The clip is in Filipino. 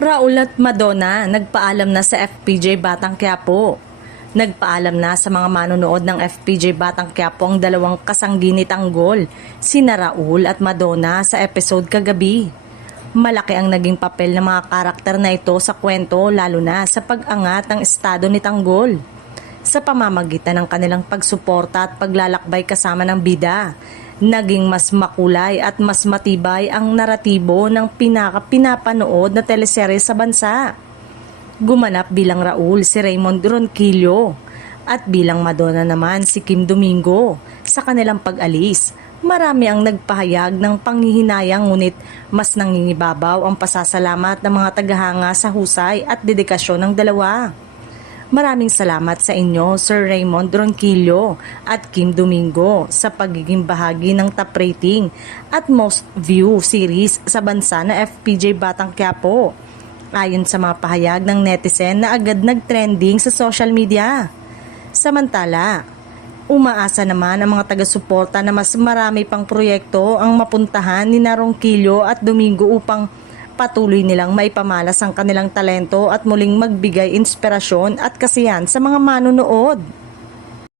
Raul at Madonna nagpaalam na sa FPJ Batang Quiapo. Nagpaalam na sa mga manonood ng FPJ Batang Quiapo ang dalawang kasangginit tanggol, sina Raul at Madonna sa episode kagabi. Malaki ang naging papel ng mga karakter na ito sa kwento, lalo na sa pag-angat ng estado ni Tanggol. Sa pamamagitan ng kanilang pagsuporta at paglalakbay kasama ng bida, naging mas makulay at mas matibay ang naratibo ng pinapanood na teleserye sa bansa. Gumanap bilang Raul si Raymond Ronquillo at bilang Madonna naman si Kim Domingo. Sa kanilang pag-alis, marami ang nagpahayag ng panghihinayang, ngunit mas nangingibabaw ang pasasalamat ng mga tagahanga sa husay at dedikasyon ng dalawa. Maraming salamat sa inyo, Sir Raymond Ronquillo at Kim Domingo, sa pagiging bahagi ng top rating at most view series sa bansa na FPJ Batang Quiapo. Ayon sa mga pahayag ng netizen na agad nag-trending sa social media. Samantala, umaasa naman ang mga taga-suporta na mas marami pang proyekto ang mapuntahan ni Ronquillo at Domingo upang patuloy nilang maipamalas ang kanilang talento at muling magbigay inspirasyon at kasiyahan sa mga manonood.